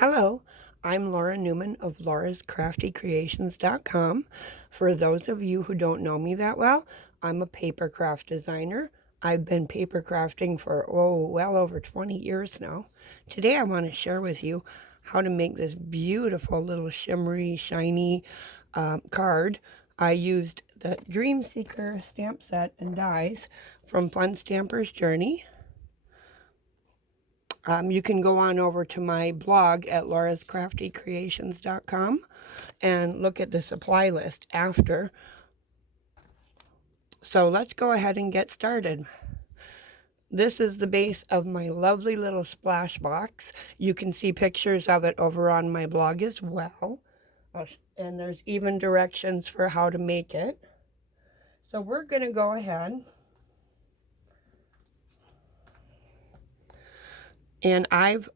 Hello, I'm Laura Newman of laurascraftycreations.com. For those of you who don't know me that well, I'm a paper craft designer. I've been paper crafting for, well over 20 years now. Today I want to share with you how to make this beautiful little shimmery, shiny card. I used the Dream Seeker stamp set and dies from Fun Stamper's Journey. You can go on over to my blog at laurascraftycreations.com and look at the supply list after. So let's go ahead and get started. This is the base of my lovely little splash box. You can see pictures of it over on my blog as well. And there's even directions for how to make it. So we're going to go ahead and I've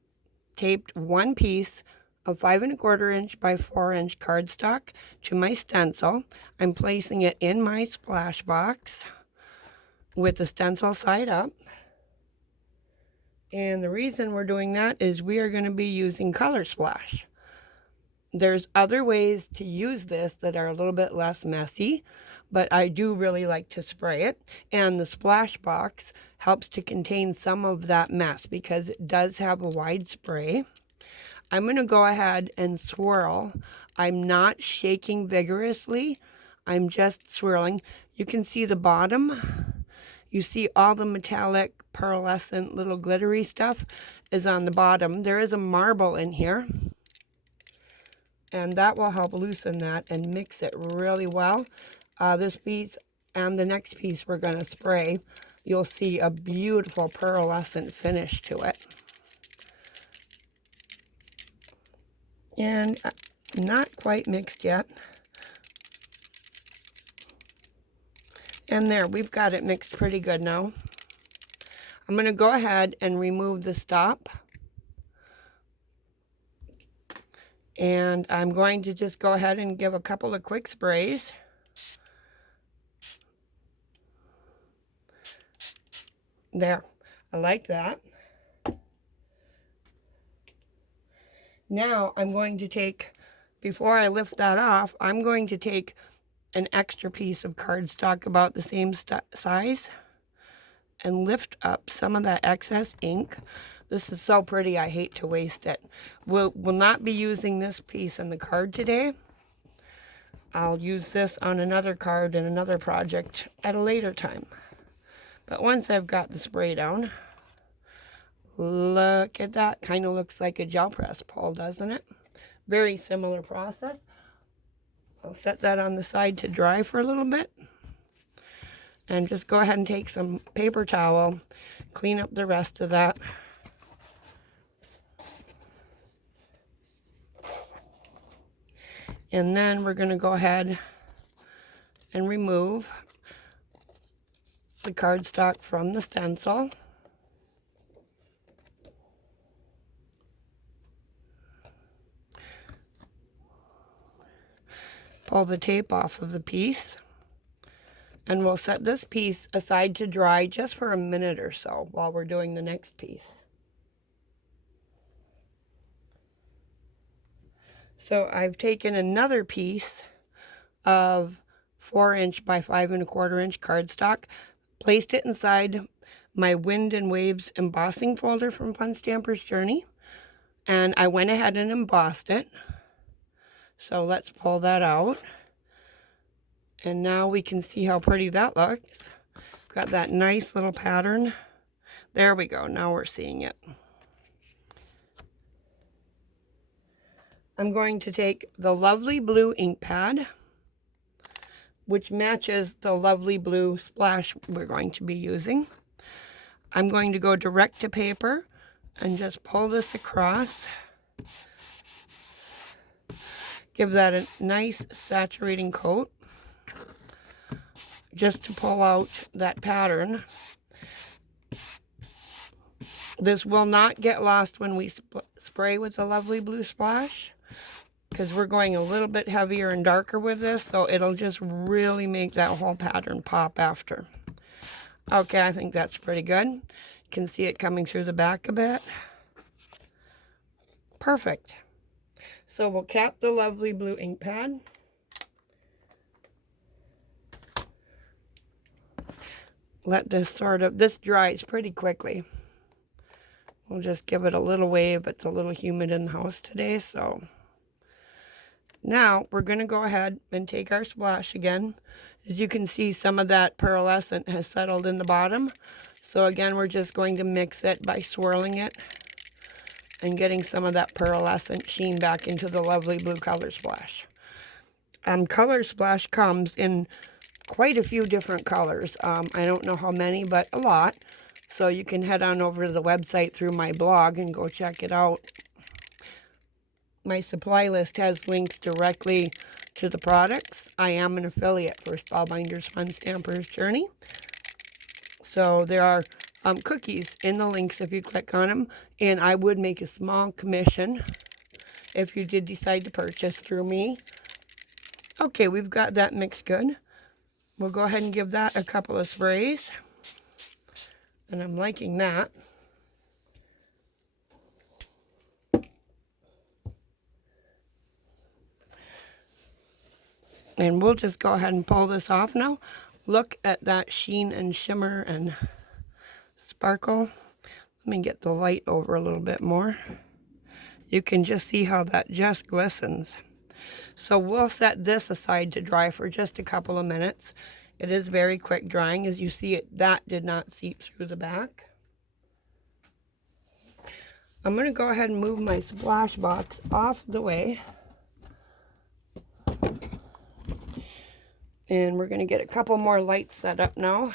taped one piece of 5 1/4 inch by 4 inch cardstock to my stencil. I'm placing it in my splash box with the stencil side up. And the reason we're doing that is we are going to be using color splash. There's other ways to use this that are a little bit less messy, but I do really like to spray it. And the splash box helps to contain some of that mess because it does have a wide spray. I'm going to go ahead and swirl. I'm not shaking vigorously. I'm just swirling. You can see the bottom. You see all the metallic, pearlescent, little glittery stuff is on the bottom. There is a marble in here, and that will help loosen that and mix it really well. This piece and the next piece we're going to spray, you'll see a beautiful pearlescent finish to it. And not quite mixed yet. And there, we've got it mixed pretty good now. I'm going to go ahead and remove the stop. And I'm going to just go ahead and give a couple of quick sprays. There, I like that. Now I'm going to take, before I lift that off, I'm going to take an extra piece of cardstock about the same size and lift up some of that excess ink. This is so pretty, I hate to waste it. We'll not be using this piece in the card today. I'll use this on another card in another project at a later time. But once I've got the spray down, look at that. Kind of looks like a gel press pull, doesn't it? Very similar process. I'll set that on the side to dry for a little bit. And just go ahead and take some paper towel, clean up the rest of that. And then we're going to go ahead and remove the cardstock from the stencil. Pull the tape off of the piece. And we'll set this piece aside to dry just for a minute or so while we're doing the next piece. So I've taken another piece of 4 inch by 5 1/4 inch cardstock, placed it inside my Wind and Waves embossing folder from Fun Stamper's Journey, and I went ahead and embossed it. So let's pull that out. And now we can see how pretty that looks. Got that nice little pattern. There we go. Now we're seeing it. I'm going to take the lovely blue ink pad, which matches the lovely blue splash we're going to be using. I'm going to go direct to paper and just pull this across. Give that a nice saturating coat, just to pull out that pattern. This will not get lost when we spray with the lovely blue splash, because we're going a little bit heavier and darker with this, so it'll just really make that whole pattern pop after. Okay, I think that's pretty good. You can see it coming through the back a bit. Perfect. So we'll cap the lovely blue ink pad. Let this this dries pretty quickly. We'll just give it a little wave. It's a little humid in the house today, so. Now we're going to go ahead and take our splash again. As you can see, some of that pearlescent has settled in the bottom. So again, we're just going to mix it by swirling it and getting some of that pearlescent sheen back into the lovely blue color splash. Color splash comes in quite a few different colors. I don't know how many, but a lot. So you can head on over to the website through my blog and go check it out. My supply list has links directly to the products. I am an affiliate for Spellbinders Fun Stampers Journey. So there are cookies in the links if you click on them. And I would make a small commission if you did decide to purchase through me. Okay, we've got that mixed good. We'll go ahead and give that a couple of sprays. And I'm liking that. And we'll just go ahead and pull this off now. Look at that sheen and shimmer and sparkle. Let me get the light over a little bit more. You can just see how that just glistens. So we'll set this aside to dry for just a couple of minutes. It is very quick drying. As you see, that did not seep through the back. I'm going to go ahead and move my splash box off the way. And we're going to get a couple more lights set up now.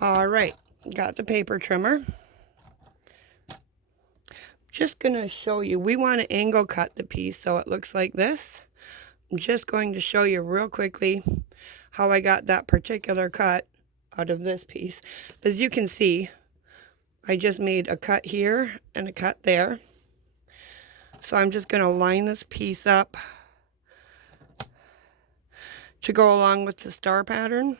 All right, got the paper trimmer. Just going to show you, we want to angle cut the piece so it looks like this. I'm just going to show you real quickly how I got that particular cut out of this piece. As you can see, I just made a cut here and a cut there. So I'm just going to line this piece up to go along with the star pattern.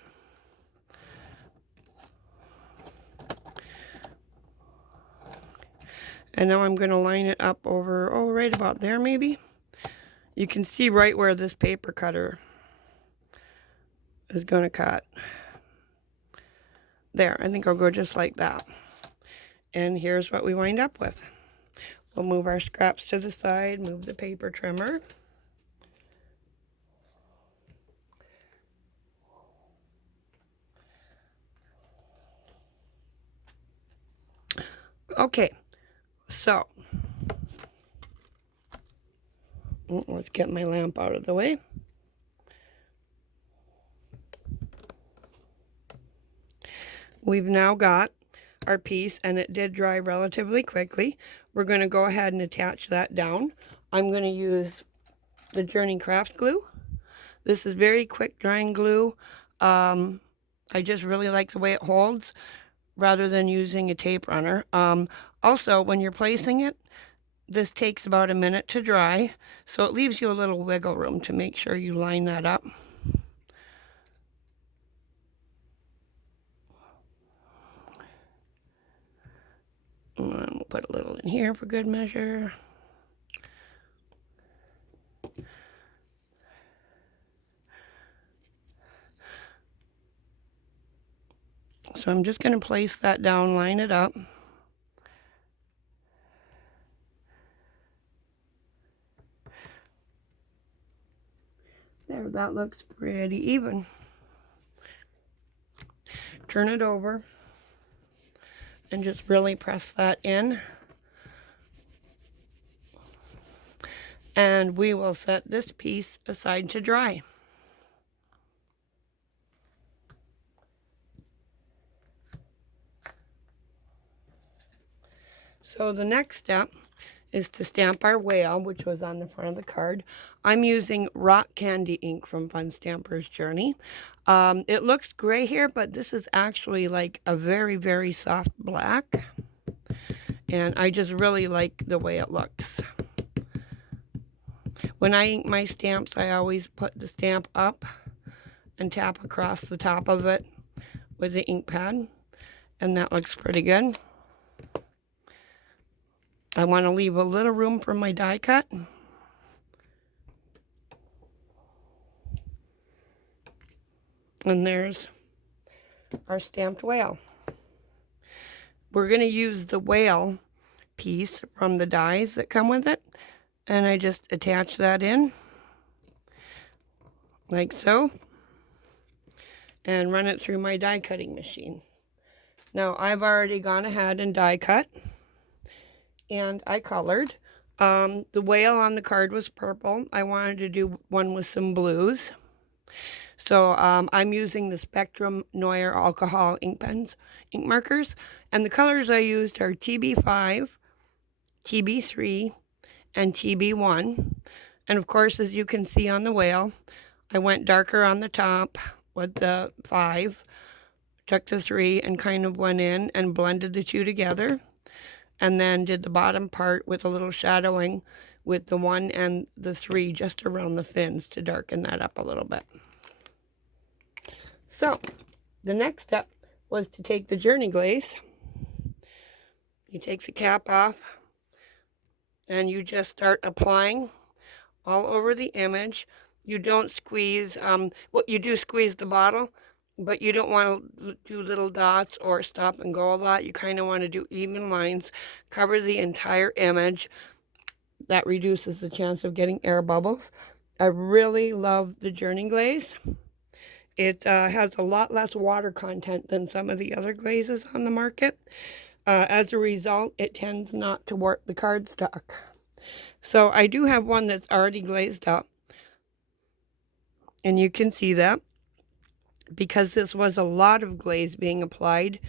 And now I'm going to line it up over, right about there maybe. You can see right where this paper cutter is going to cut. There, I think I'll go just like that. And here's what we wind up with. We'll move our scraps to the side, move the paper trimmer. Okay, so let's get my lamp out of the way. We've now got our piece, and it did dry relatively quickly. We're going to go ahead and attach that down. I'm going to use the Journey Craft glue. This is very quick drying glue. I just really like the way it holds rather than using a tape runner. Also, when you're placing it, this takes about a minute to dry, so it leaves you a little wiggle room to make sure you line that up. And we'll put a little in here for good measure. So I'm just going to place that down, line it up. There, that looks pretty even. Turn it over and just really press that in. And we will set this piece aside to dry. So the next step is to stamp our whale, which was on the front of the card. I'm using Rock Candy ink from Fun Stampers Journey. It looks gray here, but this is actually like a very, very soft black. And I just really like the way it looks. When I ink my stamps, I always put the stamp up and tap across the top of it with the ink pad, and that looks pretty good. I want to leave a little room for my die cut. And there's our stamped whale. We're going to use the whale piece from the dies that come with it, and I just attach that in like so and run it through my die cutting machine. Now I've already gone ahead and die cut, and I colored. The whale on the card was purple. I wanted to do one with some blues. So I'm using the Spectrum Noir alcohol ink pens, ink markers, and the colors I used are TB5, TB3, and TB1. And of course, as you can see on the whale, I went darker on the top with the 5, took the 3 and kind of went in and blended the two together, and then did the bottom part with a little shadowing with the 1 and the 3 just around the fins to darken that up a little bit. So the next step was to take the Journey glaze. You take the cap off and you just start applying all over the image. You don't squeeze, well, you do squeeze the bottle, but you don't want to do little dots or stop and go a lot. You kind of want to do even lines, cover the entire image. That reduces the chance of getting air bubbles. I really love the Journey glaze. It has a lot less water content than some of the other glazes on the market. As a result, it tends not to warp the cardstock. So I do have one that's already glazed up, and you can see that because this was a lot of glaze being applied.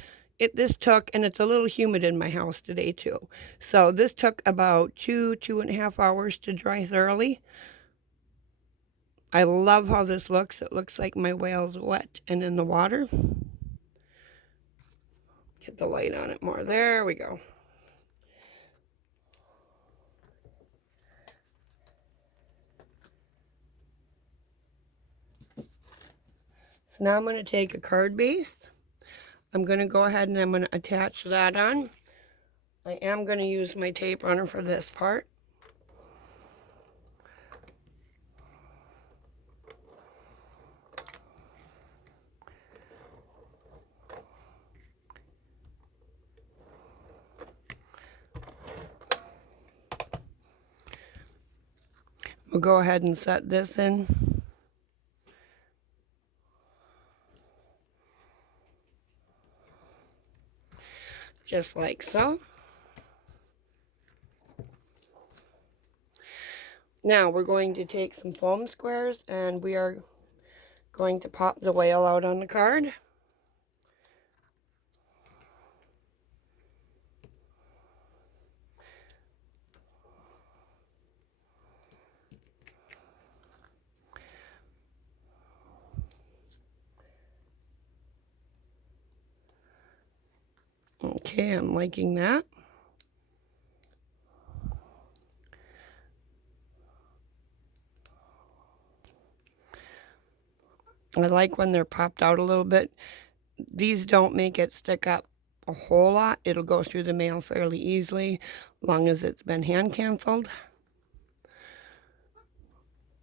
This took, and it's a little humid in my house today too, so this took about 2.5 hours to dry thoroughly. I love how this looks. It looks like my whale's wet and in the water. Get the light on it more. There we go. So now I'm going to take a card base. I'm going to go ahead and I'm going to attach that on. I am going to use my tape runner for this part. We'll go ahead and set this in. Just like so. Now we're going to take some foam squares and we are going to pop the whale out on the card. Okay, I'm liking that. I like when they're popped out a little bit. These don't make it stick up a whole lot. It'll go through the mail fairly easily, as long as it's been hand canceled.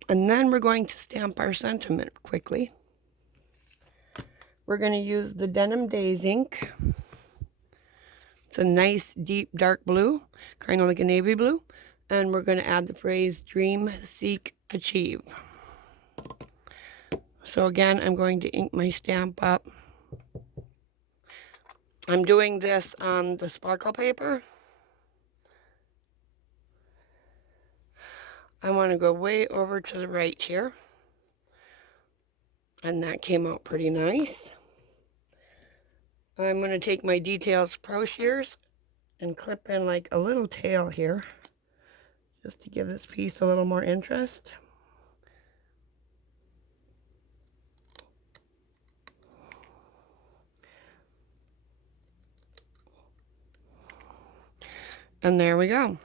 And then we're going to stamp our sentiment quickly. We're going to use the Denim Days ink. It's a nice, deep, dark blue, kind of like a navy blue. And we're going to add the phrase, dream, seek, achieve. So again, I'm going to ink my stamp up. I'm doing this on the sparkle paper. I want to go way over to the right here. And that came out pretty nice. I'm going to take my Details Pro shears and clip in like a little tail here, just to give this piece a little more interest. And there we go.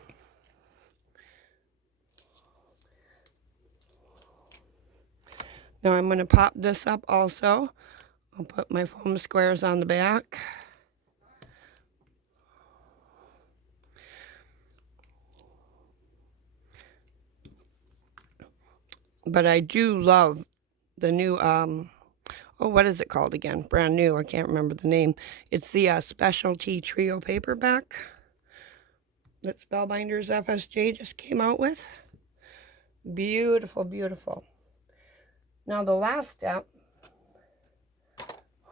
Now I'm going to pop this up also. I'll put my foam squares on the back. But I do love the new, oh, what is it called again? Brand new, I can't remember the name. It's the Specialty Trio paperback that Spellbinders FSJ just came out with. Beautiful, beautiful. Now the last step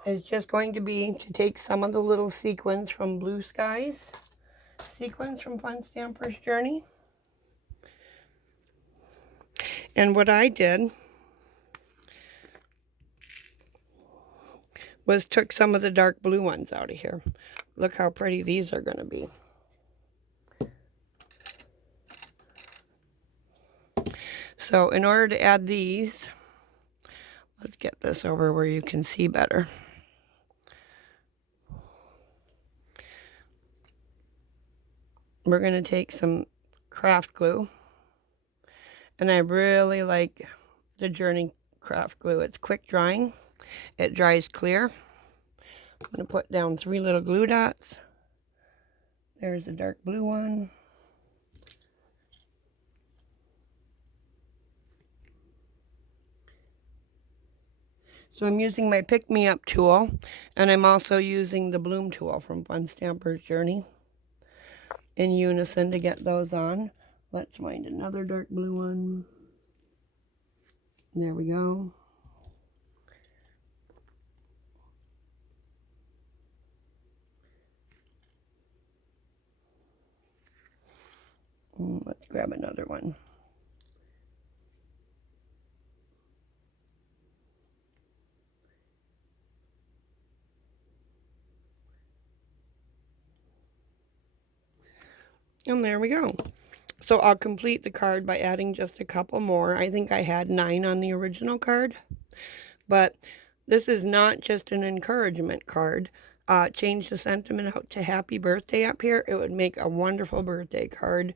is just going to be to take some of the little sequins from Blue Skies, sequins from Fun Stamper's Journey. And what I did was took some of the dark blue ones out of here. Look how pretty these are going to be. So in order to add these, let's get this over where you can see better. We're going to take some craft glue. And I really like the Journey craft glue. It's quick drying. It dries clear. I'm going to put down 3 little glue dots. There's the dark blue one. So I'm using my Pick Me Up tool, and I'm also using the Bloom tool from Fun Stamper's Journey in unison to get those on. Let's find another dark blue one. There we go. Let's grab another one. And there we go. So I'll complete the card by adding just a couple more. I think I had 9 on the original card. But this is not just an encouragement card. Change the sentiment out to happy birthday up here. It would make a wonderful birthday card.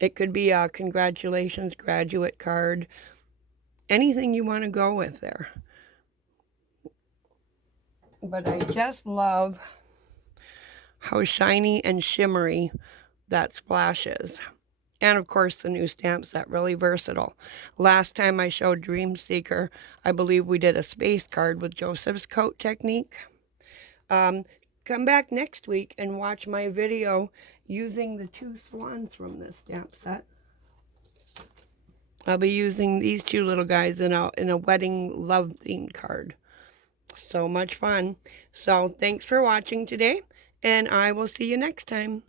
It could be a congratulations graduate card. Anything you want to go with there. But I just love how shiny and shimmery that splash is. And of course the new stamp set, really versatile. Last time I showed Dream Seeker, I believe we did a space card with Joseph's coat technique. Come back next week and watch my video using the 2 swans from this stamp set. I'll be using these 2 little guys in a wedding love themed card. So much fun. So thanks for watching today, and I will see you next time.